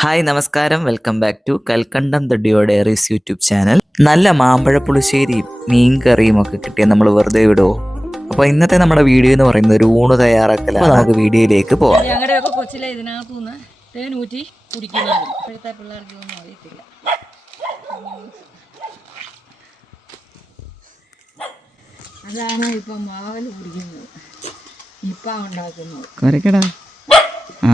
Hi നമസ്കാരം, welcome back to Kalkandam the duo diaries YouTube channel. നല്ല മാമ്പഴ പുളിശ്ശേരിയും മീൻ കറിയും ഒക്കെ കിട്ടിയ നമ്മൾ വെറുതെ വിടുവോ? അപ്പോൾ ഇന്നത്തെ നമ്മുടെ വീഡിയോ എന്ന് പറയുന്നത് ഒരു ഊണ് തയ്യാറാക്കലാണ്. നമുക്ക് വീഡിയോയിലേക്ക് പോകാം. ഞങ്ങളുടെയൊക്കെ കൊച്ചിലെ ഇതിനകത്തുനിന്ന് തേനൂറ്റി കുടിക്കുന്നതായിരുന്നു. ഇപ്പോഴത്തെ പിള്ളേർക്ക് ഒന്നും അറിയത്തില്ല. അതാണ് ഇപ്പം മാവൽ കുടിക്കുന്നത്, ഇപ്പം ഉണ്ടാക്കുന്നത്. കരക്കടാ. ആ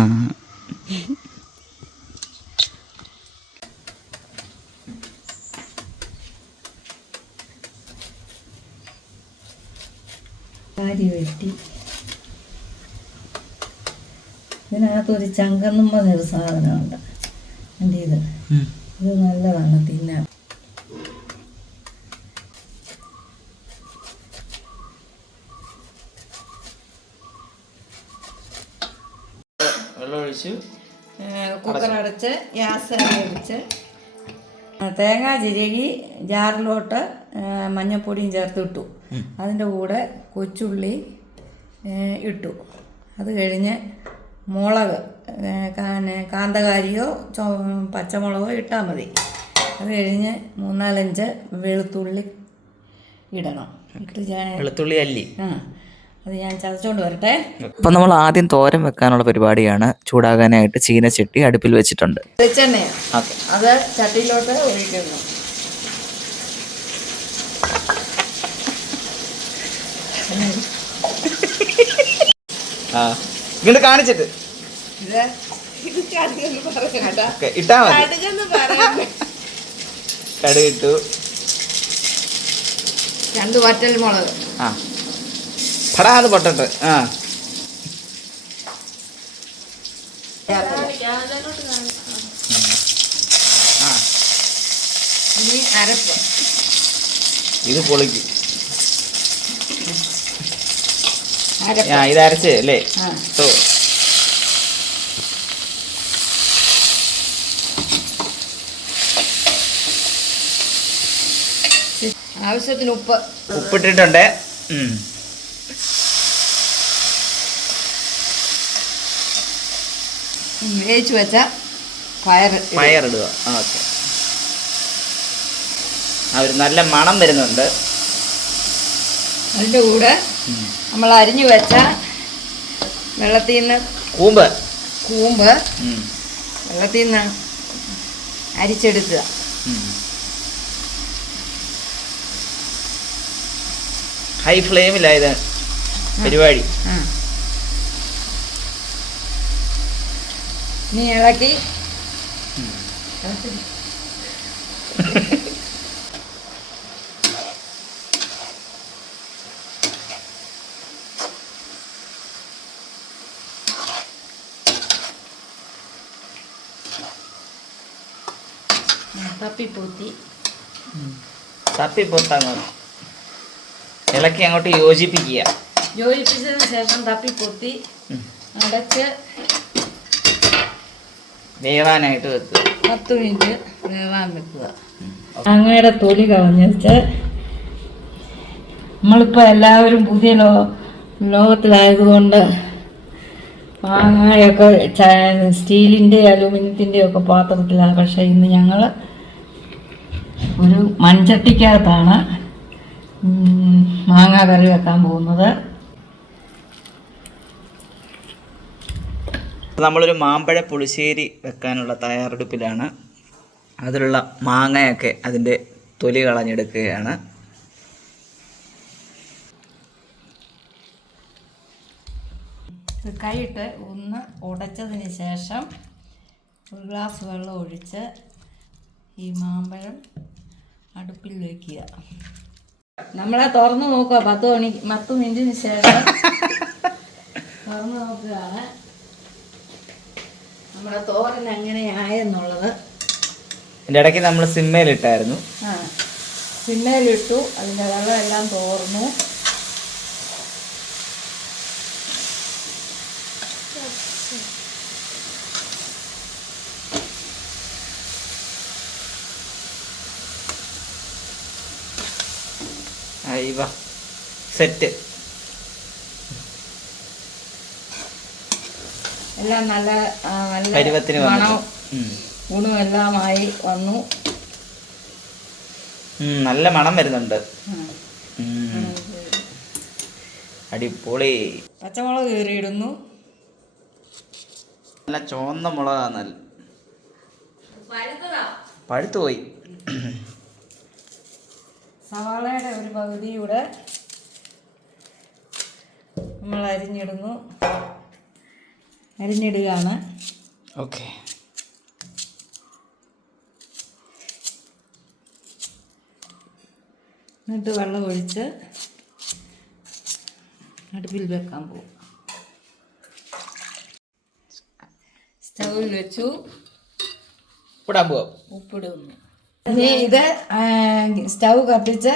കാരി വെട്ടി ഇതിനകത്തൊരു ചങ്കന്നും പറഞ്ഞൊരു സാധനമുണ്ട്. എൻ്റെ ഇത് നല്ലതാണ് തിന്നാൻ. കുക്കറടച്ച് ഗ്യാസ് അടിച്ച് തേങ്ങ ചിരകി ജാറിലോട്ട് മഞ്ഞൾപ്പൊടിയും ചേർത്തിട്ടു. അതിൻ്റെ കൂടെ കൊച്ചുള്ളി ഇട്ടു. അത് കഴിഞ്ഞ് മുളക് കാന്തകാരിയോ പച്ചമുളകോ ഇട്ടാൽ മതി. അത് കഴിഞ്ഞ് 3-4 വെളുത്തുള്ളി ഇടണം. വെളുത്തുള്ളി അല്ലി. അത് ഞാൻ ചതച്ചോണ്ട് വരട്ടെ. അപ്പം നമ്മൾ ആദ്യം തോരൻ വെക്കാനുള്ള പരിപാടിയാണ്. ചൂടാകാനായിട്ട് ചീനച്ചട്ടി അടുപ്പിൽ വെച്ചിട്ടുണ്ട്. വെളിച്ചെണ്ണയാണ്, അത് ചട്ടിയിലോട്ട് ഒഴിക്കുന്നു. ഇങ്ങോട്ട് കാണിച്ചിട്ട് ഇട്ടാ മതി. കടുക് ഇട്ടു. 2 വറ്റൽ മുളക്. പടാത് പൊട്ടട്ട്. ഇനി അരപ്പ്. ഇത് പൊളിക്ക്. ഇത് അരച്ച് അല്ലേ? ആവശ്യത്തിന് ഉപ്പിട്ടിട്ടുണ്ട്. വേവിച്ച് വെച്ച പയറിടുക. ഓക്കെ. ഒരു നല്ല മണം വരുന്നുണ്ട്. അതിൻ്റെ കൂടെ നമ്മൾ അരിഞ്ഞു വെച്ച വെള്ളത്തിൽ നിന്ന് കൂമ്പ് വെള്ളത്തിൽ നിന്ന് അരിച്ചെടുക്കുക. ഹൈ ഫ്ലെയിമിലായത് പരിപാടി. നീ ഇളക്കി തപ്പിപ്പൊത്താൻ ഇളക്കി അങ്ങോട്ട് യോജിപ്പിച്ചതിന് ശേഷം തപ്പിപ്പൊത്തി അടച്ച് വേവാനായിട്ട് വെക്കുക. 10 മിനിറ്റ് വേവാൻ വെക്കുക. മാങ്ങയുടെ തൊലി കളഞ്ഞിട്ട് നമ്മളിപ്പോൾ എല്ലാവരും പുതിയ ലോകത്തിലായതുകൊണ്ട് മാങ്ങയൊക്കെ സ്റ്റീലിൻ്റെ അലൂമിനിയത്തിൻ്റെ ഒക്കെ പാത്രത്തിലാണ്. പക്ഷേ ഇന്ന് ഞങ്ങൾ ഒരു മൺചട്ടിക്കകത്താണ് മാങ്ങ കറി വെക്കാൻ പോകുന്നത്. നമ്മളൊരു മാമ്പഴ പുളിശ്ശേരി വെക്കാനുള്ള തയ്യാറെടുപ്പിലാണ്. അതിലുള്ള മാങ്ങയൊക്കെ അതിൻ്റെ തൊലി കളഞ്ഞെടുക്കുകയാണ്. കൈയിട്ട് ഒന്ന് ഉടച്ചതിന് ശേഷം 1 ഗ്ലാസ് വെള്ളം ഒഴിച്ച് ഈ മാമ്പഴം അടുപ്പിൽ വയ്ക്കുക. നമ്മളെ തുറന്ന് നോക്കുക. 10 മിനിറ്റിന് ശേഷം തുറന്ന് നോക്കുകയാണ് നമ്മുടെ തോരൻ എങ്ങനെയായെന്നുള്ളത്. എൻ്റെ ഇടയ്ക്ക് നമ്മൾ സിമ്മയിലിട്ടായിരുന്നു. സിമ്മയിലിട്ടു. അതിൻ്റെ വെള്ളം എല്ലാം തോർന്നു. സെറ്റ്. എല്ലാം നല്ല പരുവത്തിന് മണം ഊണും എല്ലാമായി വന്നു. നല്ല മണം വരുന്നുണ്ട്. അടിപൊളി. പച്ചമുളക് കീറിയിടുന്നു. നല്ല ചുവന്ന മുളകാണ്. പഴുത്തു പോയി. സവാളയുടെ ഒരു പകുതിയൂടെ നമ്മൾ അരിഞ്ഞിടുകയാണ്. ഓക്കെ. എന്നിട്ട് വെള്ളം ഒഴിച്ച് അടുപ്പിൽ വെക്കാൻ പോകും. സ്റ്റൗവിൽ വെച്ചു. ഉപ്പിടുന്നു. ഇനി ഇത് സ്റ്റൗ കത്തിച്ച്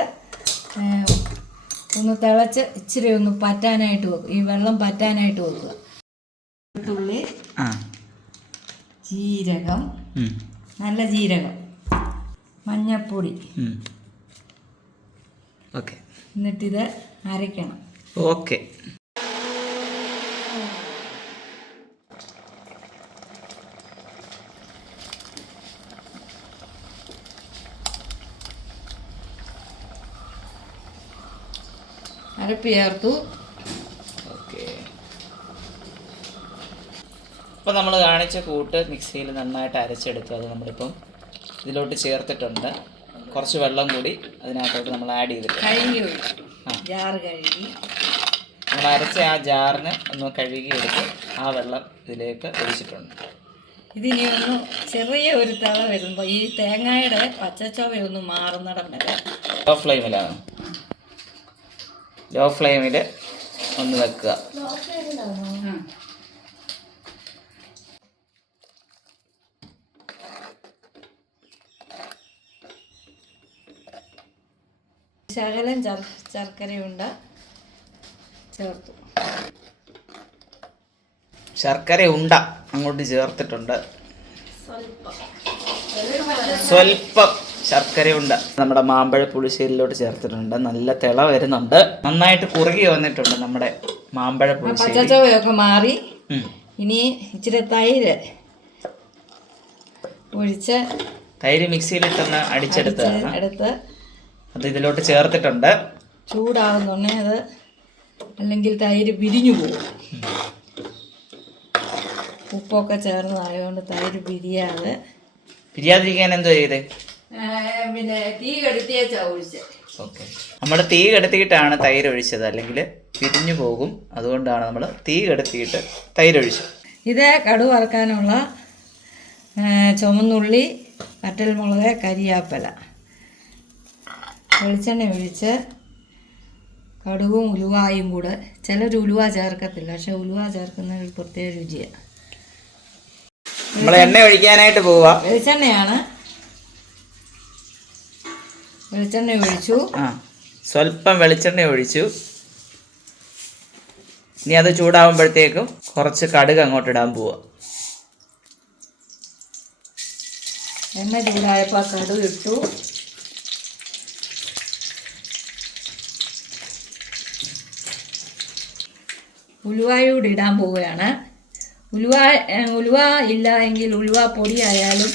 ഒന്ന് തിളച്ച് ഇച്ചിരി ഒന്ന് പറ്റാനായിട്ട് വെക്കും. ഈ വെള്ളം പറ്റാനായിട്ട് വെക്കുക. വെളുത്തുള്ളി, ജീരകം, നല്ല ജീരകം, മഞ്ഞപ്പൊടി. ഓക്കെ. എന്നിട്ടിത് അരയ്ക്കണം. ഓക്കെ. അരപ്പ് ചേർത്തു. ഓക്കെ. ഇപ്പോൾ നമ്മൾ കാണിച്ച കൂട്ട് മിക്സിയിൽ നന്നായിട്ട് അരച്ചെടുക്കുക. അത് നമ്മളിപ്പം ഇതിലോട്ട് ചേർത്തിട്ടുണ്ട്. കുറച്ച് വെള്ളം കൂടി അതിനകത്തോട്ട് നമ്മൾ ആഡ് ചെയ്തിട്ട് കഴുകി ഒഴിച്ചു. ജാറ് കഴുകി നമ്മൾ അരച്ച ആ ജാറിന് ഒന്ന് കഴുകി എടുത്ത് ആ വെള്ളം ഇതിലേക്ക് ഒഴിച്ചിട്ടുണ്ട്. ഇതിനി ഒന്ന് ചെറിയ ഒരു തിള വരുമ്പോൾ ഈ തേങ്ങയുടെ പച്ചച്ചോവയൊന്ന് മാറുന്നിടം വരെ ലോ ഫ്ലെയിമിലാണ്. ലോ ഫ്ലെയിമിൽ ഒന്ന് വെക്കുക. ശകലം ശർക്കരയുണ്ട ചേർത്തു. ശർക്കര ഉണ്ട അങ്ങോട്ട് ചേർത്തിട്ടുണ്ട്. സ്വല്പം ശർക്കരയുണ്ട നമ്മുടെ മാമ്പഴ പുളിശ്ശേരിയിലോട്ട് ചേർത്തിട്ടുണ്ട്. നല്ല തിള വരുന്നുണ്ട്. നന്നായിട്ട് കുറുകി വന്നിട്ടുണ്ട് നമ്മുടെ മാമ്പഴ പുളിശ്ശേരി. പച്ചച്ചോവയൊക്കെ മാറി. ഇനി ഇച്ചിരി തൈര് ഒഴിച്ച് തൈര് മിക്സിയിലിട്ടൊന്ന് അടിച്ചെടുത്തതാണ്. എടുത്ത് അത് ഇതിലോട്ട് ചേർത്തിട്ടുണ്ട്. ചൂടാകുന്നുണ്ടേ അത്, അല്ലെങ്കിൽ തൈര് പിരിഞ്ഞു പോകും. ഉപ്പൊക്കെ ചേർന്നതായതുകൊണ്ട് തൈര് പിരിയാതിരിക്കാൻ എന്തോ ചെയ്തേ? പിന്നെ തീ കെടുത്തിയേച്ചാ ഒഴിച്ച്. ഓക്കെ. നമ്മൾ തീ കെടുത്തിയിട്ടാണ് തൈര് ഒഴിച്ചത്, അല്ലെങ്കിൽ പിരിഞ്ഞു പോകും. അതുകൊണ്ടാണ് നമ്മൾ തീ കെടുത്തിയിട്ട് തൈര് ഒഴിച്ചത്. ഇത് കടുക് വറുക്കാനുള്ള ചുമന്നുള്ളി, വറ്റൽമുളക്, കരിയാപ്പല, വെളിച്ചെണ്ണ ഒഴിച്ച് കടുകും ഉലുവായും കൂടെ. ചിലർ ഉലുവ ചേർക്കത്തില്ല, പക്ഷെ ഉലുവ ചേർക്കുന്ന ഒരു പ്രത്യേക രുചിയാണ്. നമ്മൾ എണ്ണ ഒഴിക്കാനായിട്ട് പോവാ. വെളിച്ചെണ്ണയാണ്. വെളിച്ചെണ്ണ ഒഴിച്ചു. സ്വല്പം വെളിച്ചെണ്ണ ഒഴിച്ചു. ഇനി അത് ചൂടാവുമ്പോഴത്തേക്കും കുറച്ച് കടുക് അങ്ങോട്ട് ഇടാൻ പോവാ. എണ്ണ ചൂടായപ്പോൾ കടുക് ഇട്ടു. ഉലുവായൂടെ ഇടാൻ പോവുകയാണ്. ഉലുവ ഇല്ല എങ്കിൽ ഉലുവ പൊടി ആയാലും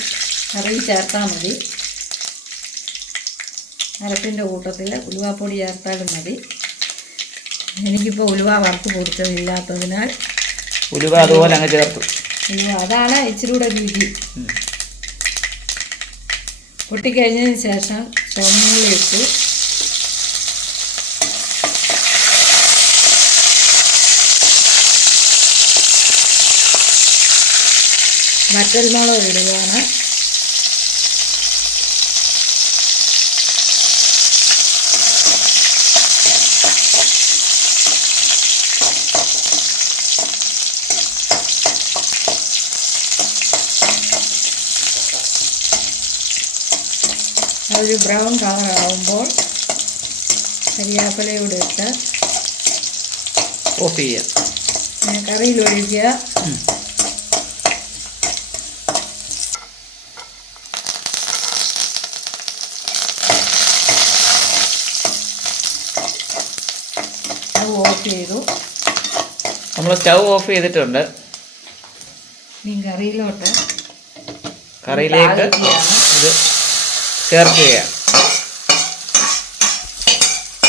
കറി ചേർത്താൽ മതി. അരപ്പിൻ്റെ കൂട്ടത്തിൽ ഉലുവാപ്പൊടി ചേർത്താലും മതി. എനിക്കിപ്പോൾ ഉലുവ വറുത്ത് പൊടിച്ചതില്ലാത്തതിനാൽ ഉലുവ അതുപോലെ അങ്ങ് ചേർത്തു. ഉലുവ അതാണ് ഇച്ചിരി കൂടെ രുചി. പൊട്ടിക്കഴിഞ്ഞതിന് ശേഷം ചുവന്നുള്ളി ഇട്ടു. വറ്റൽമുളക് ഇടുകയാണ്. അതൊരു ബ്രൗൺ കളർ ആവുമ്പോൾ കരിയാപ്പിലയൂടെ ഇട്ട് ഓഫ് ചെയ്യുക. കറിയിൽ ഒഴിക്കുക. ഓഫ് ചെയ്തു. നമ്മൾ സ്റ്റൗ ഓഫ് ചെയ്തിട്ടുണ്ട്. മീൻ കറിയിലോട്ട് കറിയിലേക്ക് ഇത് ചേർക്കുകയാണ്.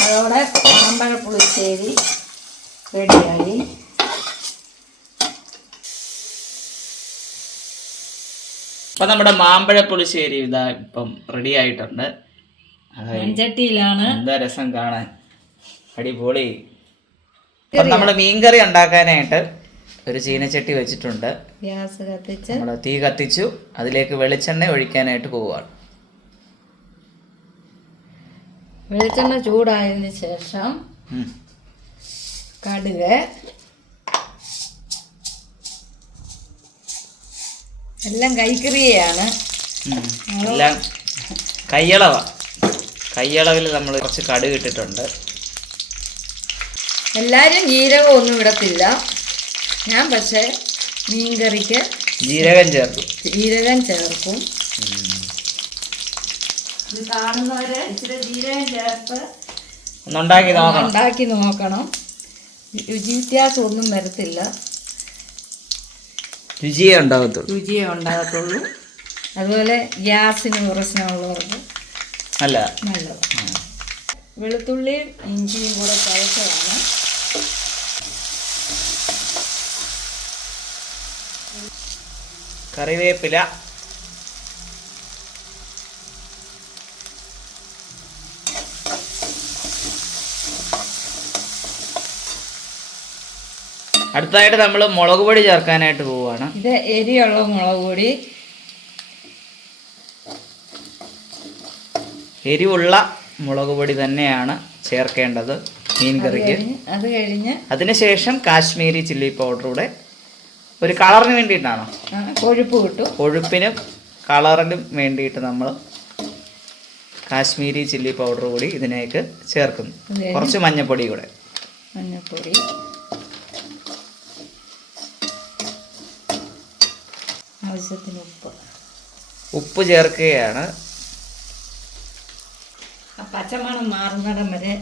അതോടെ മാമ്പഴ പുളിശ്ശേരി റെഡിയായി. അപ്പം നമ്മുടെ മാമ്പഴ പുളിശ്ശേരി ഇതാ ഇപ്പം റെഡി ആയിട്ടുണ്ട്. മൺചട്ടിയിലാണ്. എന്താ രസം കാണാൻ, അടിപൊളി. അപ്പം നമ്മൾ മീൻകറി ഉണ്ടാക്കാനായിട്ട് ഒരു ചീനച്ചട്ടി വെച്ചിട്ടുണ്ട്. ഗ്യാസ് കത്തിച്ച് നമ്മൾ തീ കത്തിച്ചു. അതിലേക്ക് വെളിച്ചെണ്ണ ഒഴിക്കാനായിട്ട് പോവുകയാണ്. വെളിച്ചെണ്ണ ചൂടായതിന് ശേഷം കടുക്, എല്ലാം കൈക്കറിയാണ്. എല്ലാം കയ്യളവാണ്. കയ്യളവിൽ നമ്മൾ കുറച്ച് കടുക് ഇട്ടിട്ടുണ്ട്. എല്ലാവരും ജീരകം ഒന്നും ഇടത്തില്ല. ഞാൻ പക്ഷേ മീൻകറിക്ക് ജീരകം ചേർക്കും. ജീരകം ചേർക്കും. ഇത് കാണുന്നവരെ ഇച്ചിരി ജീരകം ചേർത്ത് ഉണ്ടാക്കി നോക്കണം. രുചി വ്യത്യാസം ഒന്നും വരത്തില്ല. രുചിയേ ഉണ്ടാകത്തുള്ളൂ. അതുപോലെ ഗ്യാസിന് പ്രശ്നമുള്ളവർക്ക് നല്ലതാണ്. വെളുത്തുള്ളിയും ഇഞ്ചിയും കൂടെ ചതച്ചതാണ്. കറിവേപ്പില, അടുത്തതായിട്ട് നമ്മൾ മുളക് പൊടി ചേർക്കാനായിട്ട് പോവുകയാണ്. ഇത് എരിയുള്ള മുളക് പൊടി. എരിവുള്ള മുളക് പൊടി തന്നെയാണ് ചേർക്കേണ്ടത് മീൻ കറിക്ക്. അത് കഴിഞ്ഞ് അതിനുശേഷം കാശ്മീരി ചില്ലി പൗഡർ കൂടെ ഒരു കളറിന് വേണ്ടിയിട്ടാണോ? കൊഴുപ്പ് കിട്ടും. കൊഴുപ്പിനും കളറിനും വേണ്ടിയിട്ട് നമ്മൾ കാശ്മീരി ചില്ലി പൗഡർ കൂടി ഇതിലേക്ക് ചേർക്കുന്നു. കുറച്ച് മഞ്ഞൾപ്പൊടി കൂടെ. മഞ്ഞൾപ്പൊടി, ആവശ്യത്തിന് ഉപ്പ് ചേർക്കുകയാണ്. പച്ചമണം മാറുന്നിടം വരെ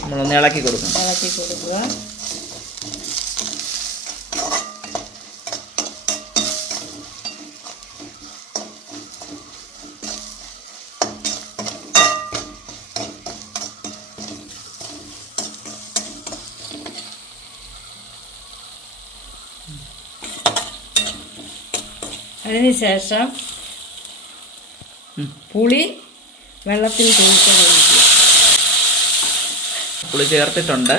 നമ്മളൊന്ന് ഇളക്കി കൊടുക്കുക. അതിനുശേഷം പുളി വെള്ളത്തിൽ പുളി ചേർത്തിട്ടുണ്ട്.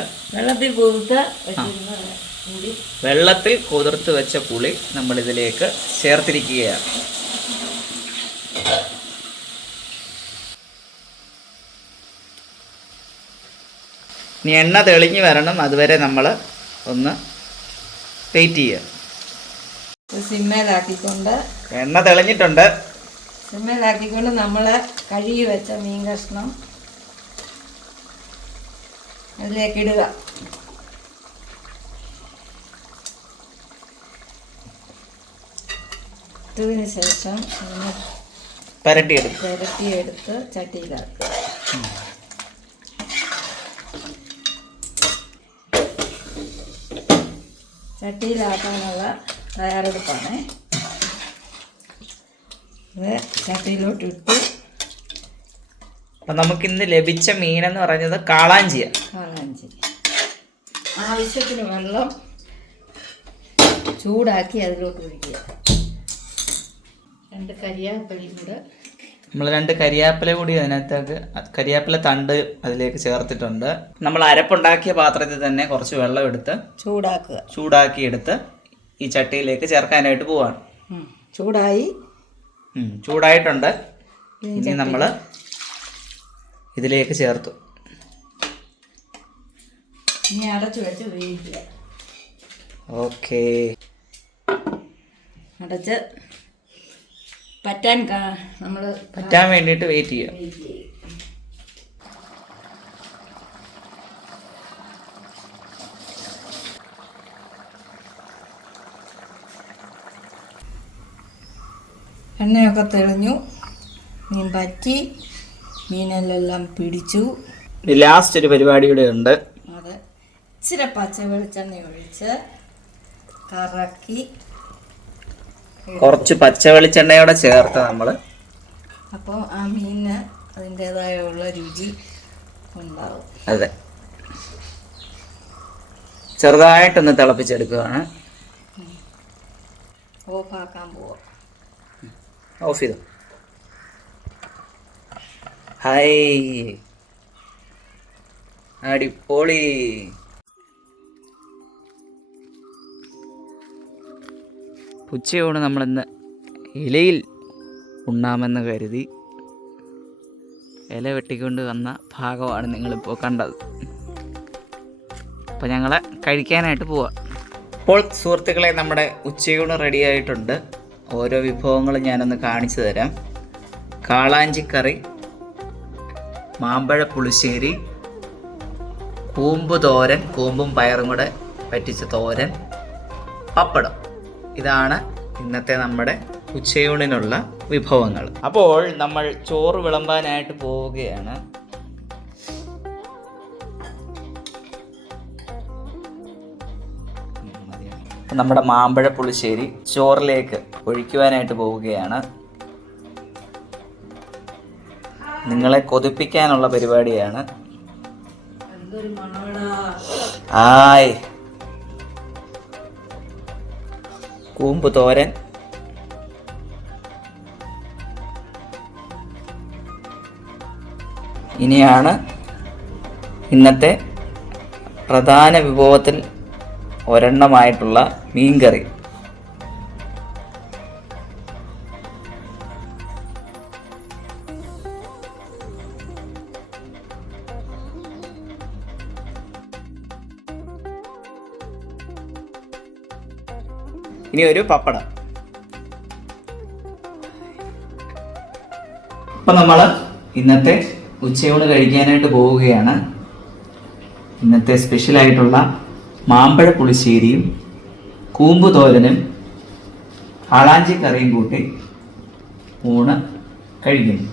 വെള്ളത്തിൽ കുതിർത്ത് വെച്ച പുളി നമ്മൾ ഇതിലേക്ക് ചേർത്തിരിക്കുകയാണ്. ഇനി എണ്ണ തെളിഞ്ഞു വരണം. അതുവരെ നമ്മൾ ഒന്ന് വെയിറ്റ് ചെയ്യുക. സിമ്മേലാക്കിക്കൊണ്ട് എണ്ണ തെളിഞ്ഞിട്ടുണ്ട്. സിമ്മേലാക്കിക്കൊണ്ട് നമ്മൾ കഴുകി വെച്ച മീൻ കഷ്ണം അതിലേക്ക് ഇടുക. ഇട്ടതിന് ശേഷം അതിനെ പുരട്ടിയെടുത്ത് ചട്ടിയിലാക്കുക. ചട്ടിയിലാക്കാനുള്ള തയ്യാറെടുപ്പാണ്. ഇത് ചട്ടിയിലോട്ട് ഇട്ട്. അപ്പം നമുക്കിന്ന് ലഭിച്ച മീനെന്ന് പറയുന്നത് കാളാഞ്ചിയാണ്. ആവശ്യത്തിന് വെള്ളം ചൂടാക്കി അതിലോട്ട് ഒഴിക്കുക. 2 കരിയാപ്പിലയും കൂടെ. നമ്മൾ 2 കരിയാപ്പില കൂടി അതിനകത്തേക്ക്, കരിയാപ്പില തണ്ട് അതിലേക്ക് ചേർത്തിട്ടുണ്ട്. നമ്മൾ അരപ്പുണ്ടാക്കിയ പാത്രത്തിൽ തന്നെ കുറച്ച് വെള്ളം എടുത്ത് ചൂടാക്കിയെടുത്ത് ഈ ചട്ടിയിലേക്ക് ചേർക്കാനായിട്ട് പോവാണ്. ചൂടായിട്ടുണ്ട്. ഇനി നമ്മൾ ഇതിലേക്ക് ചേർത്തു. ഇനി അടച്ചു വെച്ച് വേവിക്കുക. ഓക്കേ, അടച്ച് പറ്റാൻ വേണ്ടിയിട്ട് വെയിറ്റ് ചെയ്യാം. എണ്ണയൊക്കെ തെളിഞ്ഞു. മീൻ പറ്റി, മീനെല്ലാം പിടിച്ചു. ലാസ്റ്റ് ഒരു പരിപാടി കൂടെ ഉണ്ട്. അത് ഇച്ചിരി പച്ച വെളിച്ചെണ്ണ ഒഴിച്ച് കറക്കി കുറച്ച് പച്ച വെളിച്ചെണ്ണയോടെ ചേർത്ത് നമ്മൾ. അപ്പോൾ ആ മീനിന് അതിൻ്റെതായുള്ള രുചി ഉണ്ടാവും. അതെ, ചെറുതായിട്ടൊന്ന് തിളപ്പിച്ചെടുക്കുകയാണ്. ഓഫാക്കാൻ പോവാം. ഓഫ് ചെയ്തു. ഹായ്, അടിപൊളി. ഉച്ചയോട് നമ്മളിന്ന് ഇലയിൽ ഉണ്ണാമെന്ന് കരുതി ഇല വെട്ടിക്കൊണ്ട് വന്ന ഭാഗമാണ് നിങ്ങളിപ്പോൾ കണ്ടത്. അപ്പോൾ ഞങ്ങൾ കഴിക്കാനായിട്ട് പോവാം. ഇപ്പോൾ സുഹൃത്തുക്കളെ, നമ്മുടെ ഉച്ചയൂണ് റെഡി ആയിട്ടുണ്ട്. ഓരോ വിഭവങ്ങളും ഞാനൊന്ന് കാണിച്ചു തരാം. കാളാഞ്ചിക്കറി, മാമ്പഴ പുളിശ്ശേരി, കൂമ്പ് തോരൻ, കൂമ്പും പയറും കൂടെ പറ്റിച്ച തോരൻ, പപ്പടം. ഇതാണ് ഇന്നത്തെ നമ്മുടെ ഉച്ചയൂണിനുള്ള വിഭവങ്ങൾ. അപ്പോൾ നമ്മൾ ചോറ് വിളമ്പാനായിട്ട് പോവുകയാണ്. നമ്മുടെ മാമ്പഴ പുളിശ്ശേരി ചോറിലേക്ക് ഒഴിക്കുവാനായിട്ട് പോവുകയാണ്. നിങ്ങളെ കൊതിപ്പിക്കാനുള്ള പരിപാടിയാണ്. ആയ്, കൂമ്പ് തോരൻ, ഇനിയാണ് ഇന്നത്തെ പ്രധാന വിഭവത്തിൽ ഒരെണ്ണമായിട്ടുള്ള മീൻകറി. ഇനി ഒരു പപ്പടം. അപ്പം നമ്മൾ ഇന്നത്തെ ഉച്ചയൂണ് കഴിക്കാനായിട്ട് പോവുകയാണ്. ഇന്നത്തെ സ്പെഷ്യലായിട്ടുള്ള മാമ്പഴ പുളിശ്ശേരിയും കൂമ്പ് തോരനും കാളാഞ്ചി കറിയും കൂട്ടി ഊണ് കഴിക്കുന്നു.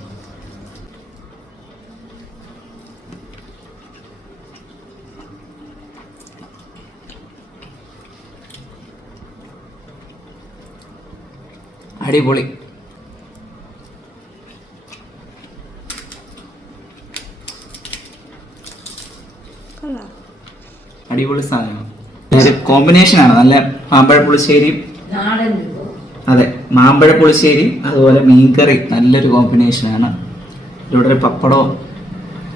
അടിപൊളി. അടിപൊളി സാധനമാണ്. ഒരു കോമ്പിനേഷനാണ്. നല്ല മാമ്പഴ പുളിശ്ശേരി, അതെ, മാമ്പഴ പുളിശ്ശേരി അതുപോലെ മീൻകറി നല്ലൊരു കോമ്പിനേഷനാണ്. ഇവിടെ ഒരു പപ്പടവും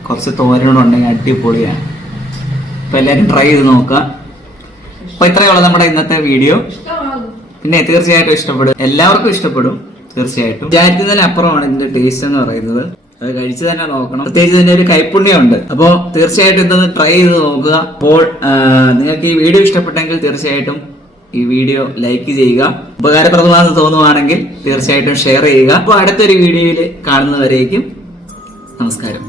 കുറച്ച് തോരനോടും ഉണ്ടെങ്കിൽ അടിപൊളിയാണ്. അപ്പോൾ എല്ലാവരും ട്രൈ ചെയ്ത് നോക്കുക. അപ്പോൾ ഇത്രയുള്ള നമ്മുടെ ഇന്നത്തെ വീഡിയോ. പിന്നെ തീർച്ചയായിട്ടും ഇഷ്ടപ്പെടും, എല്ലാവർക്കും ഇഷ്ടപ്പെടും തീർച്ചയായിട്ടും. വിചാരിക്കുന്നതിനപ്പുറമാണ് ഇതിന്റെ ടേസ്റ്റ് എന്ന് പറയുന്നത്. അത് കഴിച്ച് തന്നെ നോക്കണം. പ്രത്യേകിച്ച് ഇതിന്റെ ഒരു കൈപ്പുണ്യമുണ്ട്. അപ്പോൾ തീർച്ചയായിട്ടും ഇതൊന്ന് ട്രൈ ചെയ്ത് നോക്കുക. അപ്പോൾ നിങ്ങൾക്ക് ഈ വീഡിയോ ഇഷ്ടപ്പെട്ടെങ്കിൽ തീർച്ചയായിട്ടും ഈ വീഡിയോ ലൈക്ക് ചെയ്യുക. ഉപകാരപ്രദമാണെന്ന് തോന്നുവാണെങ്കിൽ തീർച്ചയായിട്ടും ഷെയർ ചെയ്യുക. അപ്പോൾ അടുത്തൊരു വീഡിയോയിൽ കാണുന്നവരേക്കും നമസ്കാരം.